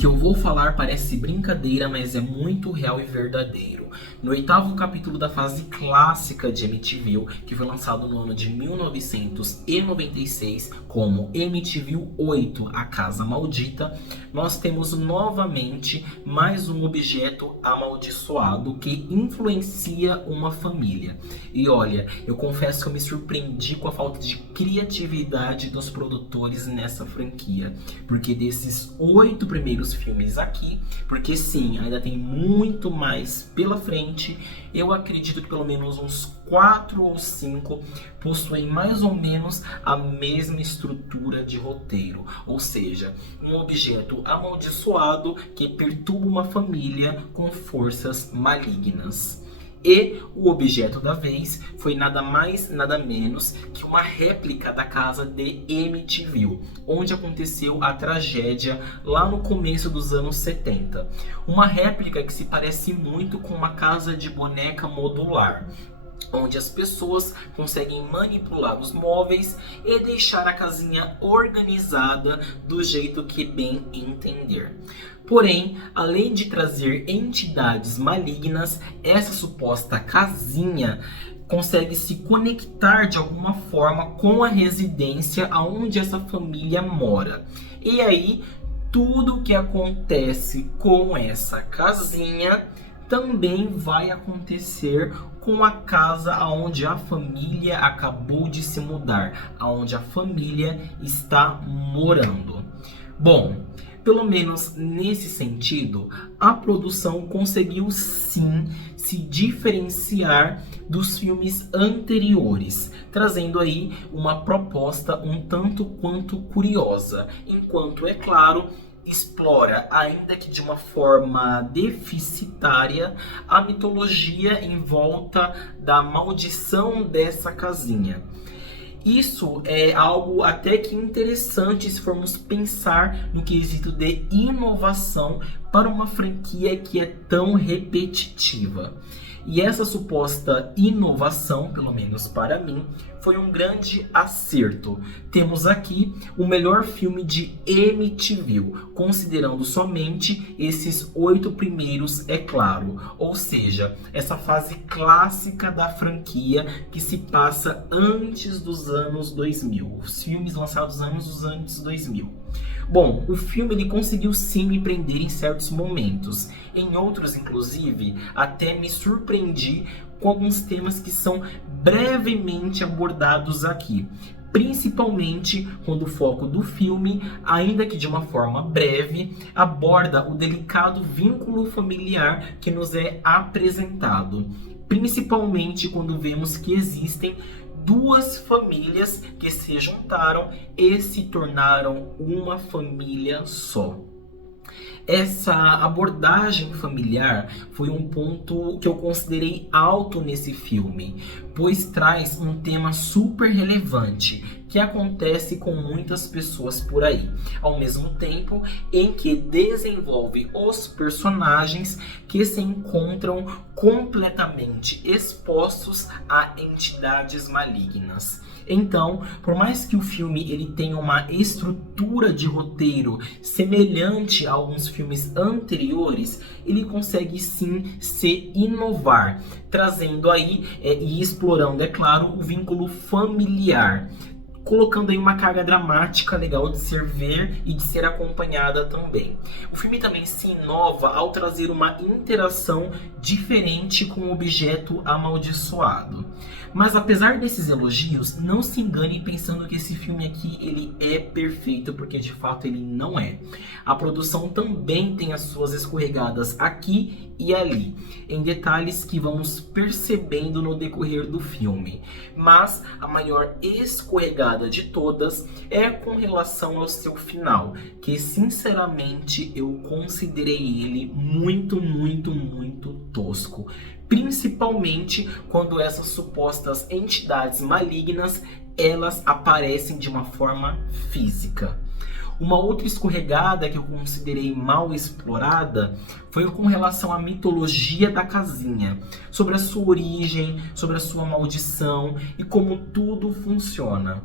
que eu vou falar parece brincadeira, mas é muito real e verdadeiro. No 8º capítulo da fase clássica de Amityville, que foi lançado no ano de 1996 como Amityville 8, A Casa Maldita, nós temos novamente mais um objeto amaldiçoado que influencia uma família. E olha, eu confesso que eu me surpreendi com a falta de criatividade dos produtores nessa franquia, porque desses 8 primeiros filmes aqui, porque sim, ainda tem muito mais pela frente, eu acredito que pelo menos uns 4 ou 5 possuem mais ou menos a mesma estrutura de roteiro, ou seja, um objeto amaldiçoado que perturba uma família com forças malignas. E o objeto da vez foi nada mais, nada menos que uma réplica da casa de Amityville, onde aconteceu a tragédia lá no começo dos anos 70. Uma réplica que se parece muito com uma casa de boneca modular, onde as pessoas conseguem manipular os móveis e deixar a casinha organizada do jeito que bem entender. Porém, além de trazer entidades malignas, essa suposta casinha consegue se conectar de alguma forma com a residência onde essa família mora. E aí, tudo o que acontece com essa casinha também vai acontecer com a casa onde a família acabou de se mudar, onde a família está morando. Bom, pelo menos nesse sentido, a produção conseguiu sim se diferenciar dos filmes anteriores, trazendo aí uma proposta um tanto quanto curiosa, enquanto, é claro, explora, ainda que de uma forma deficitária, a mitologia em volta da maldição dessa casinha. Isso é algo até que interessante se formos pensar no quesito de inovação para uma franquia que é tão repetitiva. E essa suposta inovação, pelo menos para mim, foi um grande acerto. Temos aqui o melhor filme de Amityville, considerando somente esses 8 primeiros, é claro. Ou seja, essa fase clássica da franquia que se passa antes dos anos 2000. Os filmes lançados antes 2000. Bom, o filme ele conseguiu sim me prender em certos momentos. Em outros, inclusive, até me surpreendi com alguns temas que são brevemente abordados aqui. Principalmente quando o foco do filme, ainda que de uma forma breve, aborda o delicado vínculo familiar que nos é apresentado. Principalmente quando vemos que existem 2 famílias que se juntaram e se tornaram uma família só. Essa abordagem familiar foi um ponto que eu considerei alto nesse filme, pois traz um tema super relevante que acontece com muitas pessoas por aí, ao mesmo tempo em que desenvolve os personagens que se encontram completamente expostos a entidades malignas. Então, por mais que o filme ele tenha uma estrutura de roteiro semelhante a alguns filmes anteriores, ele consegue sim se inovar, trazendo aí e explorando, é claro, o vínculo familiar, colocando aí uma carga dramática legal de ser ver e de ser acompanhada também. O filme também se inova ao trazer uma interação diferente com o objeto amaldiçoado. Mas apesar desses elogios, não se engane pensando que esse filme aqui ele é perfeito, porque de fato ele não é. A produção também tem as suas escorregadas aqui e ali, em detalhes que vamos percebendo no decorrer do filme. Mas a maior escorregada de todas é com relação ao seu final, que sinceramente eu considerei ele muito tosco. Principalmente quando essas supostas entidades malignas, elas aparecem de uma forma física. Uma outra escorregada que eu considerei mal explorada foi com relação à mitologia da casinha, sobre a sua origem, sobre a sua maldição e como tudo funciona.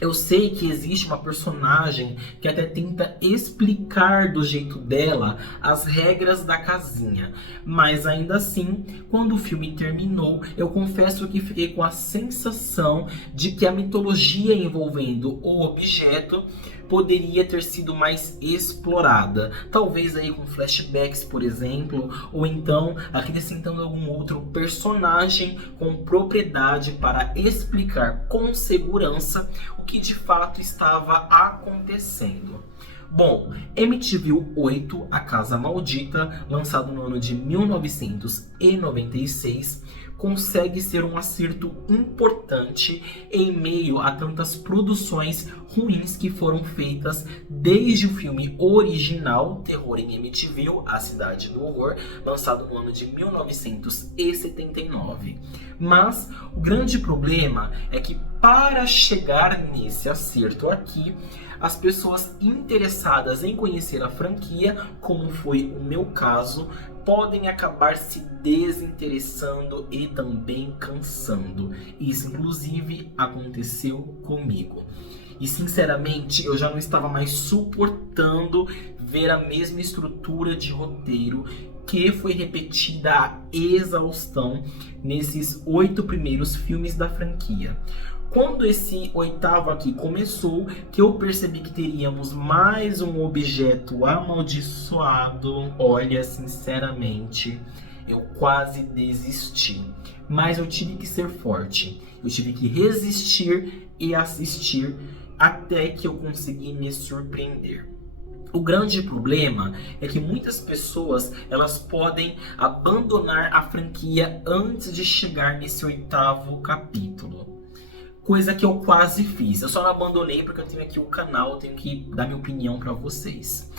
Eu sei que existe uma personagem que até tenta explicar do jeito dela as regras da casinha, mas ainda assim, quando o filme terminou, eu confesso que fiquei com a sensação de que a mitologia envolvendo o objeto poderia ter sido mais explorada, talvez aí com flashbacks, por exemplo, ou então acrescentando algum outro personagem com propriedade para explicar com segurança o que de fato estava acontecendo. Bom, Amityville 8, A Casa Maldita, lançado no ano de 1996, consegue ser um acerto importante em meio a tantas produções ruins que foram feitas desde o filme original Terror em Amityville, A Cidade do Horror, lançado no ano de 1979. Mas o grande problema é que para chegar nesse acerto aqui, as pessoas interessadas em conhecer a franquia, como foi o meu caso, podem acabar se desinteressando e também cansando. Isso, inclusive, aconteceu comigo. E, sinceramente, eu já não estava mais suportando ver a mesma estrutura de roteiro que foi repetida à exaustão nesses 8 primeiros filmes da franquia. Quando esse 8º aqui começou, que eu percebi que teríamos mais um objeto amaldiçoado, olha, sinceramente, eu quase desisti. Mas eu tive que ser forte, eu tive que resistir e assistir até que eu consegui me surpreender. O grande problema é que muitas pessoas elas podem abandonar a franquia antes de chegar nesse 8º capítulo. Coisa que eu quase fiz. Eu só não abandonei porque eu tenho aqui o canal, eu tenho que dar minha opinião para vocês.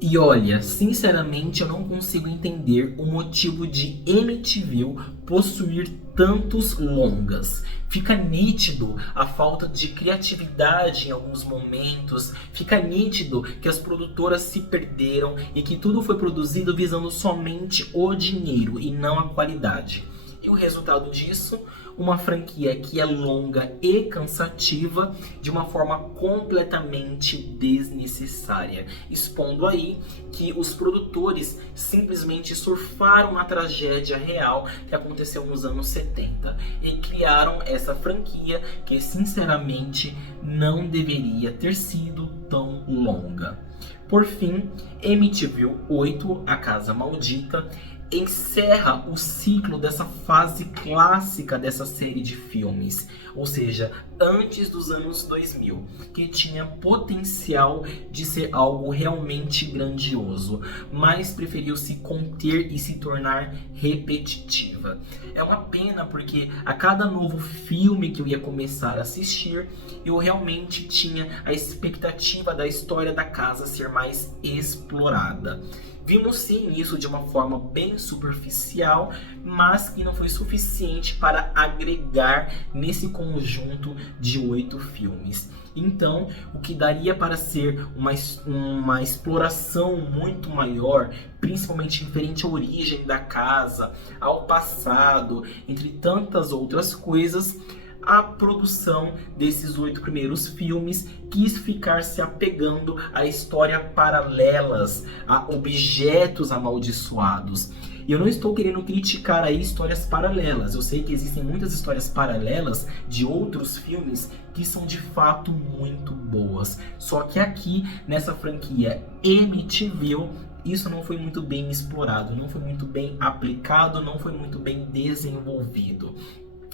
E olha, sinceramente eu não consigo entender o motivo de Amityville possuir tantos longas. Fica nítido a falta de criatividade em alguns momentos, fica nítido que as produtoras se perderam e que tudo foi produzido visando somente o dinheiro e não a qualidade. E o resultado disso, uma franquia que é longa e cansativa de uma forma completamente desnecessária, expondo aí que os produtores simplesmente surfaram na tragédia real que aconteceu nos anos 70 e criaram essa franquia que sinceramente não deveria ter sido tão longa. Por fim, Amityville 8, A Casa Maldita, encerra o ciclo dessa fase clássica dessa série de filmes, ou seja, antes dos anos 2000, que tinha potencial de ser algo realmente grandioso, mas preferiu se conter e se tornar repetitiva. É uma pena porque a cada novo filme que eu ia começar a assistir, eu realmente tinha a expectativa da história da casa ser mais explorada. Vimos sim isso de uma forma bem superficial, mas que não foi suficiente para agregar nesse conjunto de 8 filmes. Então, o que daria para ser uma exploração muito maior, principalmente referente à origem da casa, ao passado, entre tantas outras coisas, a produção desses 8 primeiros filmes quis ficar se apegando a histórias paralelas, a objetos amaldiçoados. E eu não estou querendo criticar aí histórias paralelas. Eu sei que existem muitas histórias paralelas de outros filmes que são de fato muito boas. Só que aqui, nessa franquia Amityville, isso não foi muito bem explorado, não foi muito bem aplicado, não foi muito bem desenvolvido.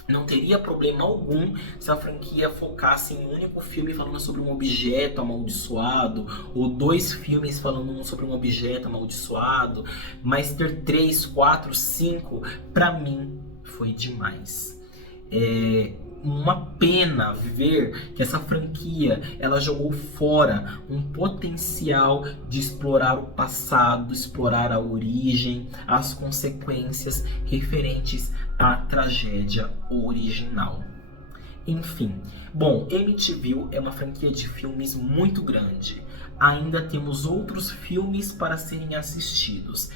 Não teria problema algum se a franquia focasse em um único filme falando sobre um objeto amaldiçoado, ou 2 filmes falando sobre um objeto amaldiçoado, mas ter 3, 4, 5, pra mim foi demais. Uma pena ver que essa franquia ela jogou fora um potencial de explorar o passado, explorar a origem, as consequências referentes à tragédia original. Enfim, bom, Amityville é uma franquia de filmes muito grande. Ainda temos outros filmes para serem assistidos.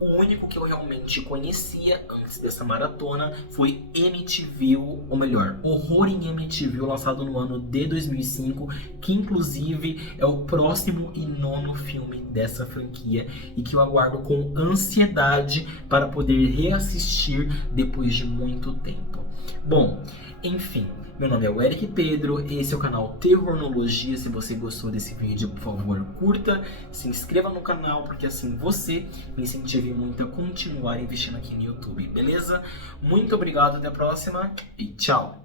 O único que eu realmente conhecia antes dessa maratona foi Amityville, ou melhor, Horror em Amityville, lançado no ano de 2005, que inclusive é o próximo e 9º filme dessa franquia e que eu aguardo com ansiedade para poder reassistir depois de muito tempo. Bom, enfim, meu nome é o Eric Pedro, esse é o canal Terrornologia. Se você gostou desse vídeo, por favor, curta, se inscreva no canal, porque assim você me incentiva muito a continuar investindo aqui no YouTube, beleza? Muito obrigado, até a próxima e tchau!